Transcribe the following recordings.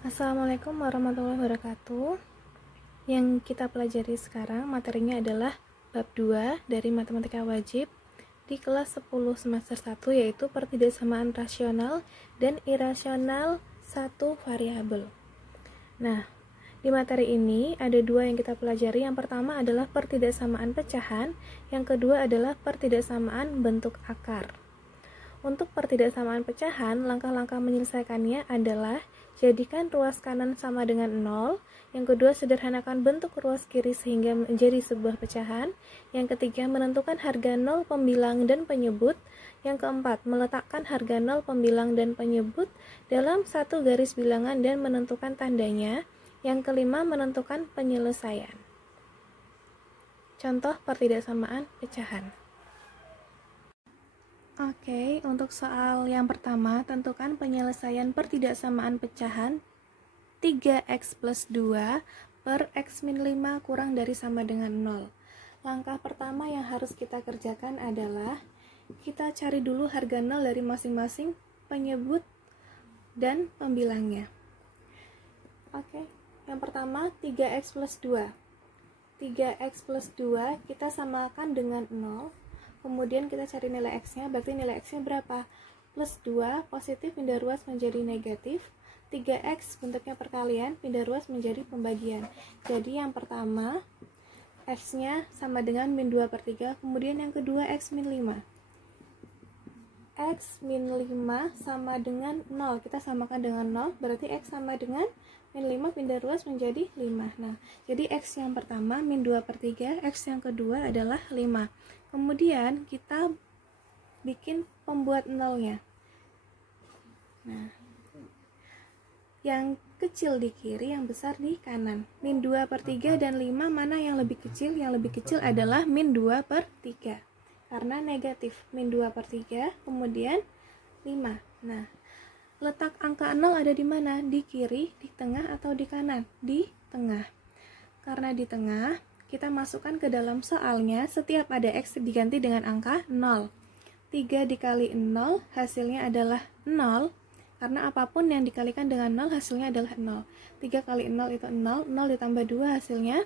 Assalamualaikum warahmatullahi wabarakatuh. Yang kita pelajari sekarang materinya adalah bab 2 dari matematika wajib di kelas 10 semester 1, yaitu pertidaksamaan rasional dan irasional satu variabel. Nah, di materi ini ada dua yang kita pelajari. Yang pertama adalah pertidaksamaan pecahan, yang kedua adalah pertidaksamaan bentuk akar. Untuk pertidaksamaan pecahan, langkah-langkah menyelesaikannya adalah jadikan ruas kanan sama dengan 0. Yang kedua, sederhanakan bentuk ruas kiri sehingga menjadi sebuah pecahan. Yang ketiga, menentukan harga 0 pembilang dan penyebut. Yang keempat, meletakkan harga 0 pembilang dan penyebut dalam satu garis bilangan dan menentukan tandanya. Yang kelima, menentukan penyelesaian. Contoh pertidaksamaan pecahan. Oke, untuk soal yang pertama, tentukan penyelesaian pertidaksamaan pecahan 3x plus 2 per x min 5 kurang dari sama dengan 0. Langkah pertama yang harus kita kerjakan adalah kita cari dulu harga 0 dari masing-masing penyebut dan pembilangnya. Oke, yang pertama 3x plus 2. 3x plus 2 kita samakan dengan 0. Kemudian kita cari nilai x-nya, berarti nilai x-nya berapa? Plus 2, positif pindah ruas menjadi negatif. 3x bentuknya perkalian, pindah ruas menjadi pembagian. Jadi yang pertama, x-nya sama dengan min 2 per 3. Kemudian yang kedua, x min 5. X min 5 sama dengan 0. Kita samakan dengan 0, berarti x sama dengan min 5 pindah ruas menjadi 5. Nah, jadi x yang pertama min 2 per 3, x yang kedua adalah 5. Kemudian kita bikin pembuat nolnya. Nah, yang kecil di kiri, yang besar di kanan. Min 2 per 3 dan 5 mana yang lebih kecil? Yang lebih kecil adalah min 2 per 3. Karena negatif. Min 2 per 3, kemudian 5. Nah, letak angka 0 ada di mana? Di kiri, di tengah, atau di kanan? Di tengah. Karena di tengah, kita masukkan ke dalam soalnya, setiap ada x diganti dengan angka 0. 3 dikali 0 hasilnya adalah 0, karena apapun yang dikalikan dengan 0 hasilnya adalah 0. 3 kali 0 itu 0, 0 ditambah 2 hasilnya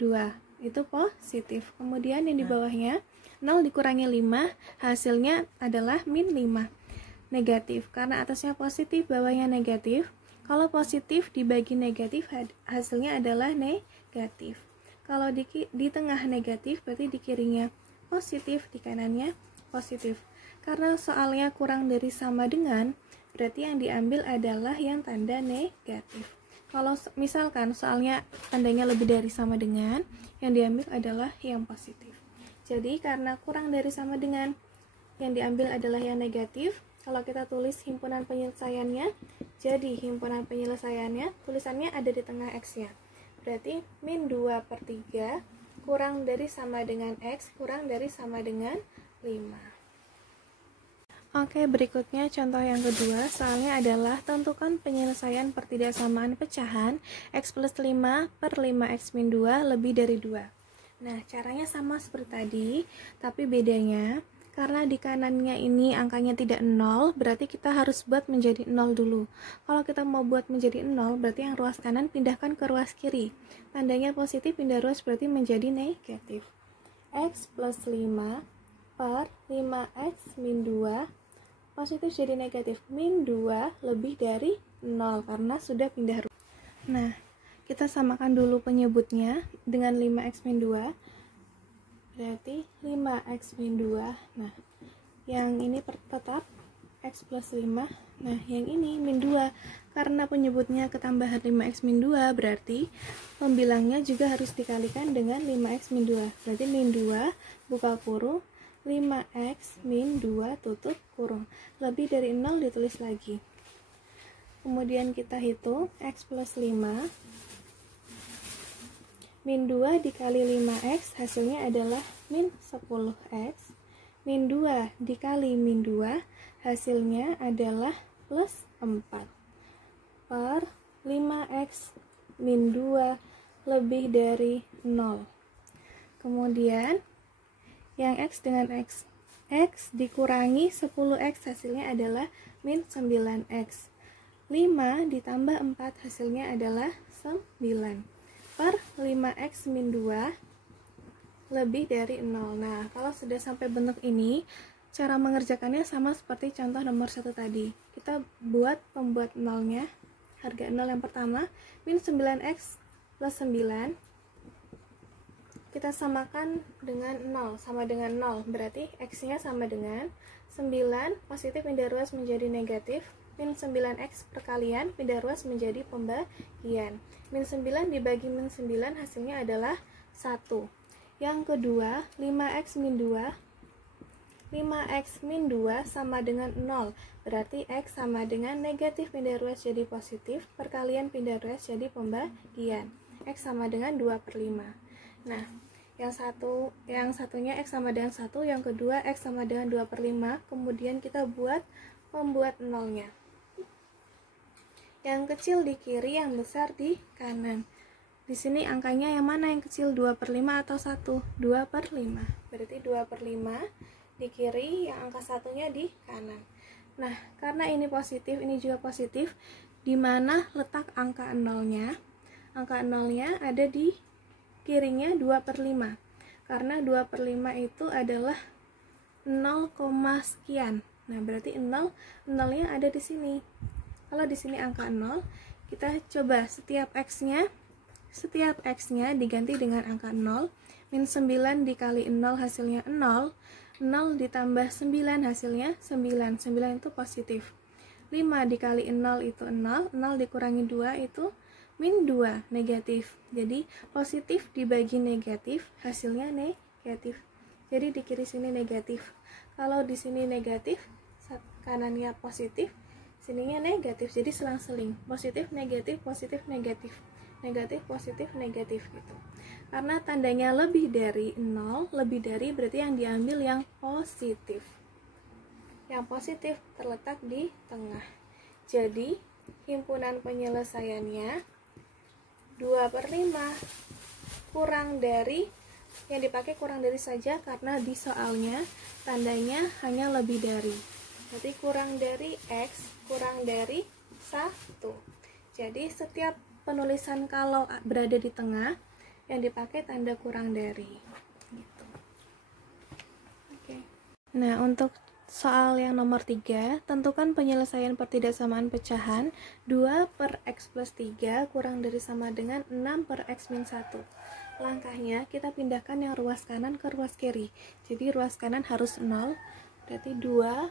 2. Itu positif. Kemudian yang di bawahnya 0 dikurangi 5 hasilnya adalah min 5. Negatif, karena atasnya positif, bawahnya negatif. Kalau positif dibagi negatif hasilnya adalah negatif. Kalau di tengah negatif, berarti di kirinya positif, di kanannya positif. Karena soalnya kurang dari sama dengan, berarti yang diambil adalah yang tanda negatif. Kalau misalkan soalnya tandanya lebih dari sama dengan, yang diambil adalah yang positif. Jadi karena kurang dari sama dengan, yang diambil adalah yang negatif. Kalau kita tulis himpunan penyelesaiannya, jadi himpunan penyelesaiannya, tulisannya ada di tengah x-nya. Berarti min 2 per 3 kurang dari sama dengan x kurang dari sama dengan 5. Oke, berikutnya contoh yang kedua, soalnya adalah tentukan penyelesaian pertidaksamaan pecahan x plus 5 per 5x min 2 lebih dari 2. Nah, caranya sama seperti tadi, tapi bedanya karena di kanannya ini angkanya tidak 0, berarti kita harus buat menjadi 0 dulu. Kalau kita mau buat menjadi 0, berarti yang ruas kanan pindahkan ke ruas kiri. Tandanya positif, pindah ruas berarti menjadi negatif. X plus 5 per 5x min 2, positif jadi negatif. Min 2 lebih dari 0, karena sudah pindah ruas. Nah, kita samakan dulu penyebutnya dengan 5x min 2. Berarti 5x min 2. Nah, yang ini tetap x plus 5. Nah, yang ini min 2. Karena penyebutnya ketambahan 5x min 2, berarti pembilangnya juga harus dikalikan dengan 5x min 2. Berarti min 2 buka kurung 5x min 2 tutup kurung. Lebih dari 0 ditulis lagi. Kemudian kita hitung x plus 5 min 2 dikali 5x hasilnya adalah min 10x. Min 2 dikali min 2 hasilnya adalah plus 4 per 5x min 2 lebih dari 0. Kemudian yang x dengan x, x dikurangi 10x hasilnya adalah min 9x. 5 ditambah 4 hasilnya adalah 9 per 5x min 2 lebih dari 0. Nah, kalau sudah sampai bentuk ini, cara mengerjakannya sama seperti contoh nomor 1 tadi. Kita buat pembuat nolnya, harga 0 yang pertama, min 9x plus 9. Kita samakan dengan 0, sama dengan 0, berarti x-nya sama dengan 9, positif pindah ruas menjadi negatif, min 9x perkalian, pindah ruas menjadi pembagian. Min 9 dibagi min 9 hasilnya adalah 1. Yang kedua, 5x min 2. 5x min 2 sama dengan 0, berarti x sama dengan negatif pindah ruas jadi positif, perkalian pindah ruas jadi pembagian. X sama dengan 2 per 5. Nah, yang satunya X sama dengan 1, yang kedua X sama dengan 2 per 5, kemudian kita buat pembuat nolnya. Yang kecil di kiri, yang besar di kanan. Di sini angkanya yang mana yang kecil, 2 per 5 atau 1? 2 per 5. Berarti 2 per 5 di kiri, yang angka satunya di kanan. Nah, karena ini positif, ini juga positif, di mana letak angka nolnya? Angka nolnya ada di kirinya 2 per 5, karena 2 per 5 itu adalah 0, sekian. Nah, berarti 0-nya ada di sini. Kalau di sini angka 0, kita coba setiap x-nya diganti dengan angka 0. Min 9 dikali 0 hasilnya 0, 0 ditambah 9 hasilnya 9, 9 itu positif. 5 dikali 0 itu 0, 0 dikurangi 2 itu min 2, negatif. Jadi positif dibagi negatif, hasilnya negatif. Jadi di kiri sini negatif. Kalau di sini negatif, kanannya positif, sininya negatif. Jadi selang-seling, positif negatif negatif, negatif positif negatif gitu. Karena tandanya lebih dari 0, lebih dari berarti yang diambil yang positif. Yang positif terletak di tengah. Jadi himpunan penyelesaiannya 2 per 5 kurang dari, yang dipakai kurang dari saja karena di soalnya tandanya hanya lebih dari. Jadi kurang dari X kurang dari 1. Jadi setiap penulisan kalau berada di tengah yang dipakai tanda kurang dari gitu. Oke. Nah, untuk soal yang nomor 3, tentukan penyelesaian pertidaksamaan pecahan 2 per X plus 3 kurang dari sama dengan 6 per X min 1. Langkahnya kita pindahkan yang ruas kanan ke ruas kiri. Jadi ruas kanan harus 0, berarti 2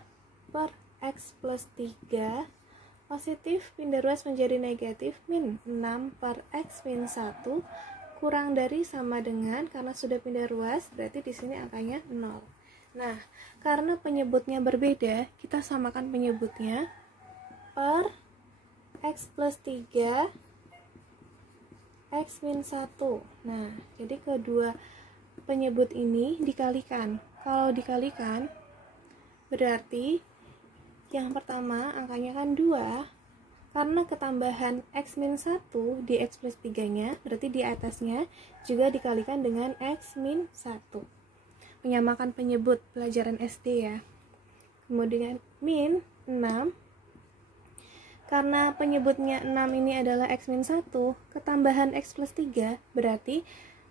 per X plus 3 positif pindah ruas menjadi negatif min 6 per X min 1 kurang dari sama dengan, karena sudah pindah ruas berarti di sini angkanya 0. Nah, karena penyebutnya berbeda, kita samakan penyebutnya per X plus 3 X min 1. Nah, jadi kedua penyebut ini dikalikan. Kalau dikalikan, berarti yang pertama angkanya kan 2, karena ketambahan X min 1 di X plus 3 nya, berarti di atasnya juga dikalikan dengan X min 1. Menyamakan penyebut pelajaran SD ya. Kemudian min 6, karena penyebutnya 6 ini adalah X min 1, ketambahan X plus 3 berarti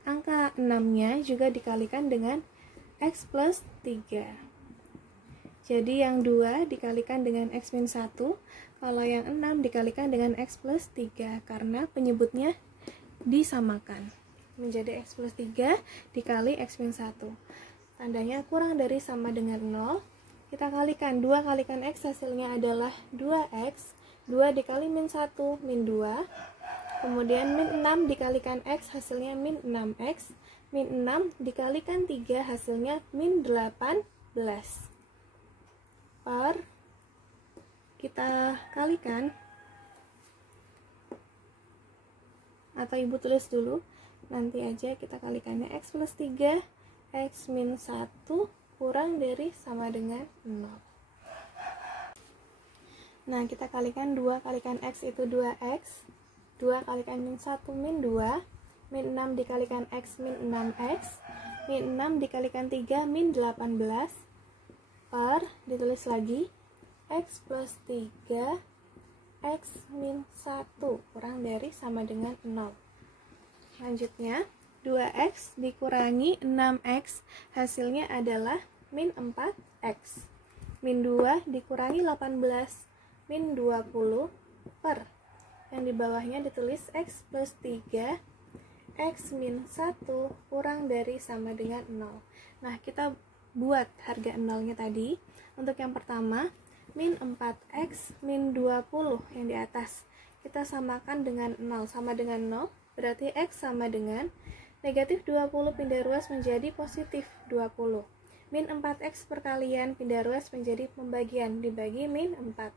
angka 6 nya juga dikalikan dengan X plus 3. Jadi yang 2 dikalikan dengan X min 1, kalau yang 6 dikalikan dengan X plus 3, karena penyebutnya disamakan menjadi X plus 3 dikali X min 1. Tandanya kurang dari sama dengan 0. Kita kalikan 2 kalikan X, hasilnya adalah 2X. 2 dikali min 1 min 2. Kemudian min 6 dikalikan X, hasilnya min 6X. Min 6 dikalikan 3, hasilnya min 18. Per, kita kalikan, atau ibu tulis dulu, nanti aja kita kalikannya. X plus 3 X min 1 kurang dari sama dengan 0. Nah, kita kalikan 2 kalikan X itu 2X. 2 kalikan min 1 min 2. Min 6 dikalikan X min 6X. Min 6 dikalikan 3 min 18. Per, ditulis lagi, X plus 3 X min 1 kurang dari sama dengan 0. Selanjutnya 2X dikurangi 6X hasilnya adalah min 4X. Min 2 dikurangi 18 min 20 per. Yang di bawahnya ditulis X plus 3 X min 1 kurang dari sama dengan 0. Nah, kita buat harga 0-nya tadi. Untuk yang pertama, min 4X min 20 yang di atas. Kita samakan dengan 0. Sama dengan 0, berarti X sama dengan negatif 20 pindah ruas menjadi positif 20. Min 4X perkalian pindah ruas menjadi pembagian, dibagi min 4.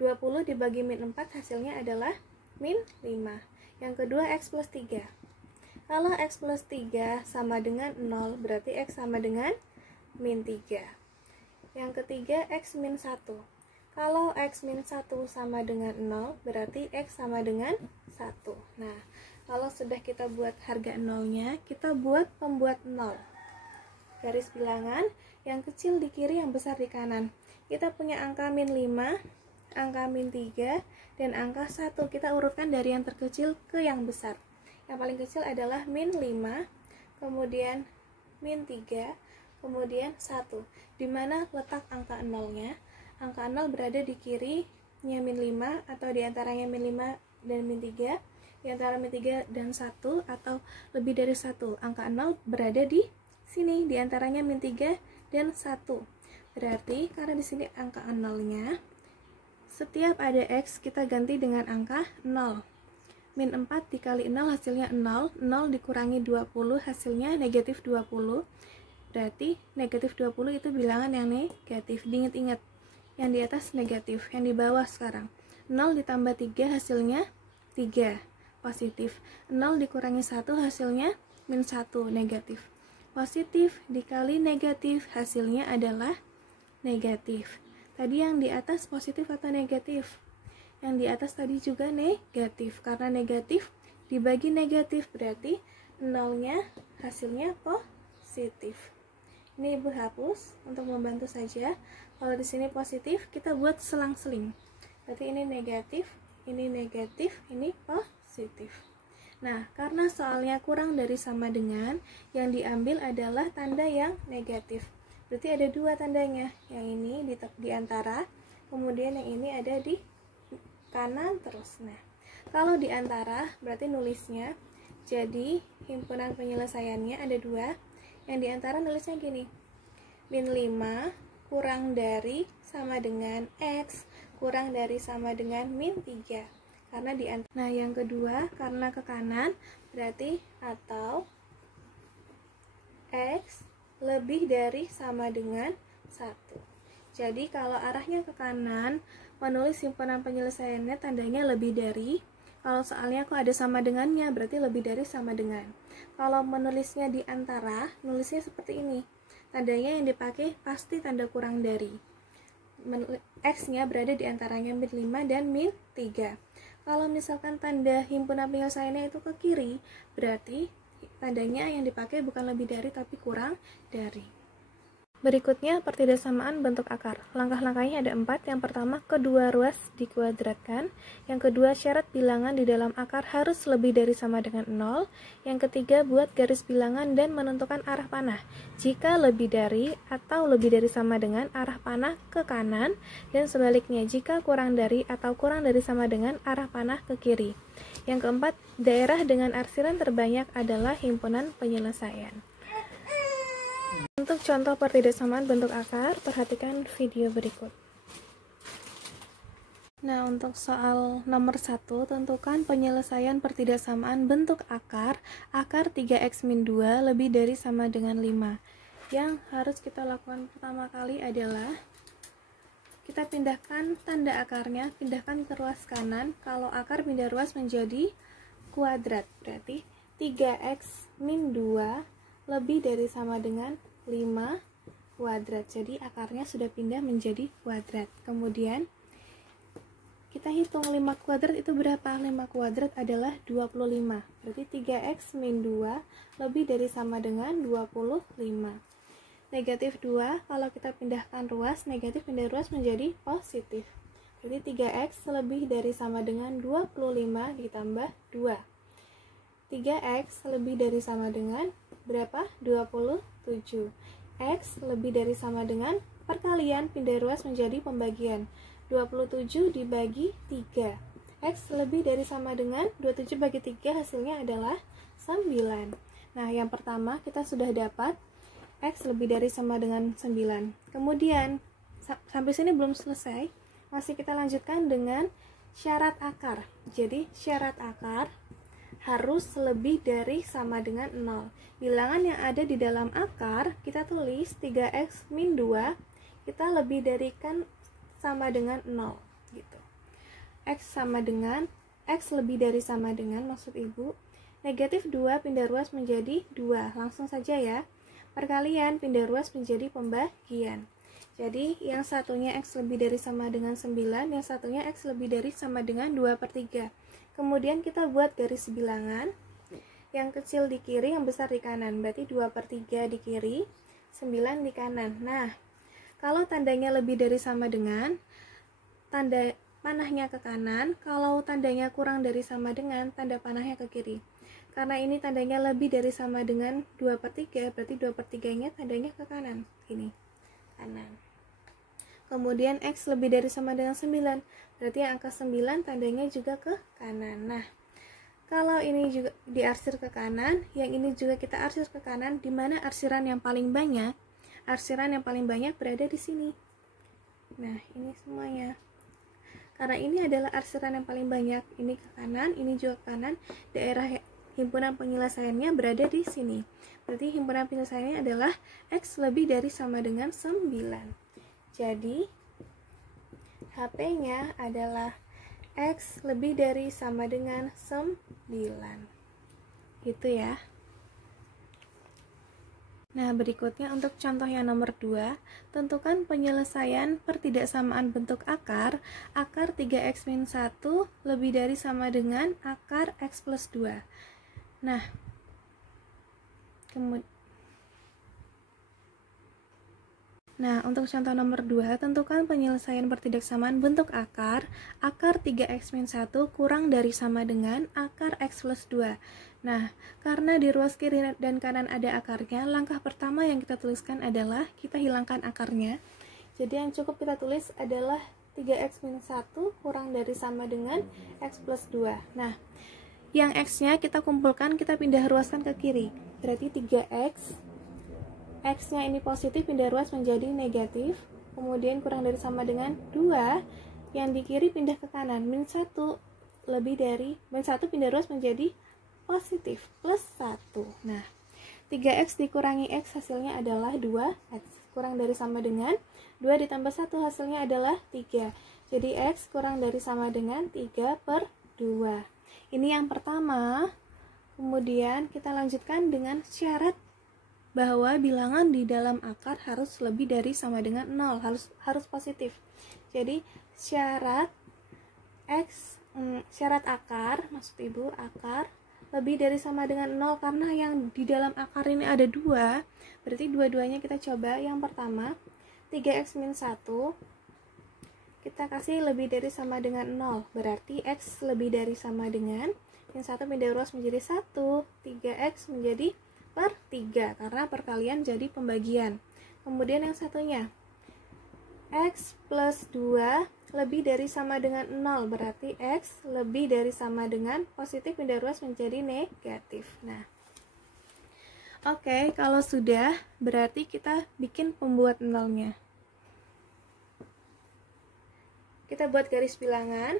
20 dibagi min 4 hasilnya adalah min 5. Yang kedua, X plus 3. Kalau X plus 3 sama dengan 0, berarti X sama dengan min 3. Yang ketiga, X min 1. Kalau X min 1 sama dengan 0, berarti X sama dengan 1. Nah, kalau sudah kita buat harga 0-nya, kita buat pembuat 0. Garis bilangan, yang kecil di kiri, yang besar di kanan. Kita punya angka min 5, angka min 3, dan angka 1. Kita urutkan dari yang terkecil ke yang besar. Yang paling kecil adalah min 5, kemudian min 3, kemudian 1. Di mana letak angka 0-nya? Angka 0 berada di kirinya min 5, atau di antaranya min 5 dan min 3, di antara min 3 dan 1, atau lebih dari 1. Angka 0 berada di sini, di antaranya min 3 dan 1. Berarti karena di sini angka 0-nya, setiap ada X kita ganti dengan angka 0. Min 4 dikali 0 hasilnya 0, 0 dikurangi 20 hasilnya negatif 20. Berarti negatif 20 itu bilangan yang negatif. Diingat-ingat, yang di atas negatif, yang di bawah sekarang 0 ditambah 3 hasilnya 3, positif. 0 dikurangi 1 hasilnya min 1, negatif. Positif dikali negatif hasilnya adalah negatif. Tadi yang di atas positif atau negatif? Yang di atas tadi juga negatif. Karena negatif dibagi negatif, berarti 0-nya hasilnya positif. Ini Ibu hapus untuk membantu saja. Kalau di sini positif, kita buat selang-seling. Berarti ini negatif, ini positif. Nah, karena soalnya kurang dari sama dengan, yang diambil adalah tanda yang negatif. Berarti ada dua tandanya. Yang ini di antara, kemudian yang ini ada di kanan terus. Nah, kalau di antara berarti nulisnya, jadi himpunan penyelesaiannya ada dua. Yang di antara nulisnya gini, min 5 kurang dari sama dengan X kurang dari sama dengan min 3. Karena di antara. Nah, yang kedua karena ke kanan berarti atau X lebih dari sama dengan 1. Jadi kalau arahnya ke kanan, menulis himpunan penyelesaiannya tandanya lebih dari. Kalau soalnya kok ada sama dengannya, berarti lebih dari sama dengan. Kalau menulisnya di antara, nulisnya seperti ini. Tandanya yang dipakai pasti tanda kurang dari. X-nya berada di antaranya min 5 dan min 3. Kalau misalkan tanda himpunan penyelesaiannya itu ke kiri, berarti tandanya yang dipakai bukan lebih dari tapi kurang dari. Berikutnya, pertidaksamaan bentuk akar. Langkah-langkahnya ada 4. Yang pertama, kedua ruas dikuadratkan. Yang kedua, syarat bilangan di dalam akar harus lebih dari sama dengan 0. Yang ketiga, buat garis bilangan dan menentukan arah panah. Jika lebih dari atau lebih dari sama dengan, arah panah ke kanan. Dan sebaliknya, jika kurang dari atau kurang dari sama dengan, arah panah ke kiri. Yang keempat, daerah dengan arsiran terbanyak adalah himpunan penyelesaian. Untuk contoh pertidaksamaan bentuk akar, perhatikan video berikut. Nah, untuk soal nomor 1, tentukan penyelesaian pertidaksamaan bentuk akar 3x-2 lebih dari sama dengan 5. Yang harus kita lakukan pertama kali adalah kita pindahkan tanda akarnya, pindahkan ke ruas kanan. Kalau akar pindah ruas menjadi kuadrat, berarti 3x-2 lebih dari sama dengan 5 kuadrat. Jadi akarnya sudah pindah menjadi kuadrat. Kemudian kita hitung 5 kuadrat itu berapa? 5 kuadrat adalah 25. Berarti 3x-2 lebih dari sama dengan 25. Negatif 2, kalau kita pindahkan ruas, negatif pindah ruas menjadi positif. Jadi 3x lebih dari sama dengan 25 ditambah 2. 3x lebih dari sama dengan berapa? 27. X lebih dari sama dengan perkalian pindah ruas menjadi pembagian. 27 dibagi 3. X lebih dari sama dengan 27 bagi 3, hasilnya adalah 9. Nah, yang pertama kita sudah dapat X lebih dari sama dengan 9. Kemudian, sampai sini belum selesai. Masih kita lanjutkan dengan syarat akar. Jadi, syarat akar harus lebih dari sama dengan 0. Bilangan yang ada di dalam akar, kita tulis 3x min 2, kita lebih dari kan sama dengan 0. Gitu. X sama dengan, X lebih dari sama dengan, maksud ibu, negatif 2 pindah ruas menjadi 2. Langsung saja ya. Perkalian pindah ruas menjadi pembagian. Jadi, yang satunya X lebih dari sama dengan 9, yang satunya X lebih dari sama dengan 2/3. Kemudian kita buat garis bilangan. Yang kecil di kiri, yang besar di kanan. Berarti 2/3 di kiri, 9 di kanan. Nah, kalau tandanya lebih dari sama dengan, tanda panahnya ke kanan. Kalau tandanya kurang dari sama dengan, tanda panahnya ke kiri. Karena ini tandanya lebih dari sama dengan 2/3, berarti 2/3-nya tandanya ke kanan. Ini, kanan. Kemudian X lebih dari sama dengan 9, berarti yang angka 9 tandanya juga ke kanan. Nah, kalau ini juga diarsir ke kanan, yang ini juga kita arsir ke kanan, di mana arsiran yang paling banyak? Arsiran yang paling banyak berada di sini. Nah, ini semuanya. Karena ini adalah arsiran yang paling banyak, ini ke kanan, ini juga ke kanan, daerah himpunan penyelesaiannya berada di sini. Berarti himpunan penyelesaiannya adalah X lebih dari sama dengan 9. Jadi, HP-nya adalah X lebih dari sama dengan 9. Gitu ya. Nah, berikutnya untuk contoh yang nomor 2, tentukan penyelesaian pertidaksamaan bentuk akar 3x min 1 lebih dari sama dengan akar x plus 2. Nah, untuk contoh nomor 2, tentukan penyelesaian pertidaksamaan bentuk akar 3x min 1 kurang dari sama dengan akar x plus 2. Nah, karena di ruas kiri dan kanan ada akarnya, langkah pertama yang kita tuliskan adalah kita hilangkan akarnya. Jadi yang cukup kita tulis adalah 3x min 1 kurang dari sama dengan x plus 2. Nah, yang x-nya kita kumpulkan, kita pindah ruaskan ke kiri. Berarti 3x, X-nya ini positif, pindah ruas menjadi negatif. Kemudian kurang dari sama dengan 2, yang di kiri pindah ke kanan. Min 1 lebih dari, min 1 pindah ruas menjadi positif, plus 1. Nah, 3x dikurangi x hasilnya adalah 2x. Kurang dari sama dengan 2 ditambah 1 hasilnya adalah 3. Jadi x kurang dari sama dengan 3/2. Ini yang pertama. Kemudian kita lanjutkan dengan syarat bahwa bilangan di dalam akar harus lebih dari sama dengan 0, harus positif. Jadi syarat syarat akar, maksud ibu akar lebih dari sama dengan 0, karena yang di dalam akar ini ada 2, berarti dua-duanya kita coba. Yang pertama, 3x min 1 kita kasih lebih dari sama dengan 0, berarti x lebih dari sama dengan, yang satu pindah ruas menjadi 1, 3x menjadi per 3, karena perkalian jadi pembagian. Kemudian yang satunya, x plus 2 lebih dari sama dengan 0, berarti x lebih dari sama dengan positif pindah ruas menjadi negatif. Nah, oke, kalau sudah, berarti kita bikin pembuat nolnya. Kita buat garis bilangan,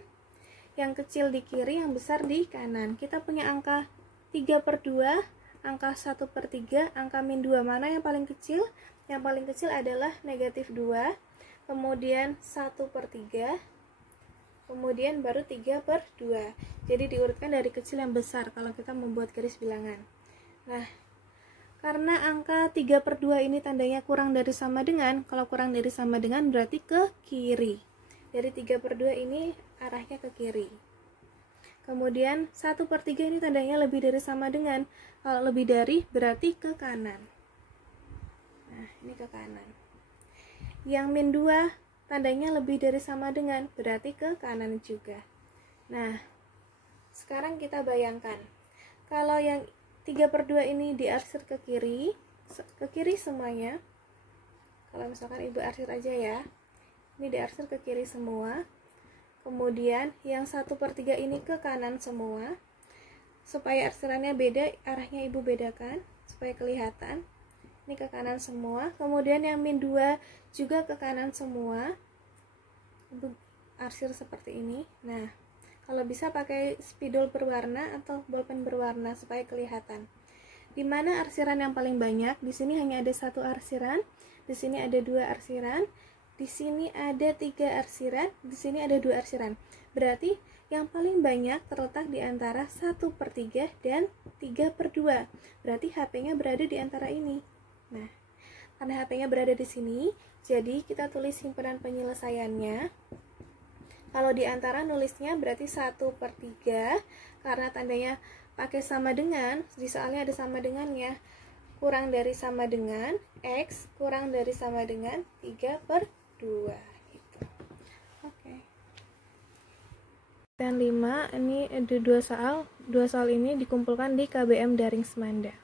yang kecil di kiri, yang besar di kanan. Kita punya angka 3/2, angka 1/3, angka min 2. Mana yang paling kecil? Yang paling kecil adalah negatif 2, kemudian 1/3, kemudian baru 3/2. Jadi diurutkan dari kecil yang besar kalau kita membuat garis bilangan. Nah, karena angka 3/2 ini tandanya kurang dari sama dengan, kalau kurang dari sama dengan berarti ke kiri. Dari 3/2 ini arahnya ke kiri. Kemudian 1/3 ini tandanya lebih dari sama dengan, kalau lebih dari berarti ke kanan. Nah, ini ke kanan. Yang min 2 tandanya lebih dari sama dengan, berarti ke kanan juga. Nah, sekarang kita bayangkan, kalau yang 3/2 ini diarsir ke kiri semuanya. Kalau misalkan ibu arsir aja ya, ini diarsir ke kiri semua. Kemudian yang 1/3 ini ke kanan semua. Supaya arsirannya beda, arahnya ibu bedakan supaya kelihatan. Ini ke kanan semua. Kemudian yang -2 juga ke kanan semua. Ibu arsir seperti ini. Nah, kalau bisa pakai spidol berwarna atau bolpen berwarna supaya kelihatan. Di mana arsiran yang paling banyak? Di sini hanya ada 1 arsiran, di sini ada 2 arsiran, di sini ada 3 arsiran, di sini ada 2 arsiran. Berarti yang paling banyak terletak di antara 1/3 dan 3/2. Berarti HP-nya berada di antara ini. Nah, karena HP-nya berada di sini, jadi kita tulis himpunan penyelesaiannya. Kalau di antara nulisnya berarti 1/3, karena tandanya pakai sama dengan, di soalnya ada sama dengannya. Kurang dari sama dengan, X kurang dari sama dengan 3/2. Gitu. Oke. Dan 5, ini ada 2 soal. 2 soal ini dikumpulkan di KBM Daring Semanda.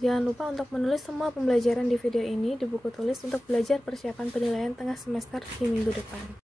Jangan lupa untuk menulis semua pembelajaran di video ini di buku tulis untuk belajar persiapan penilaian tengah semester di minggu depan.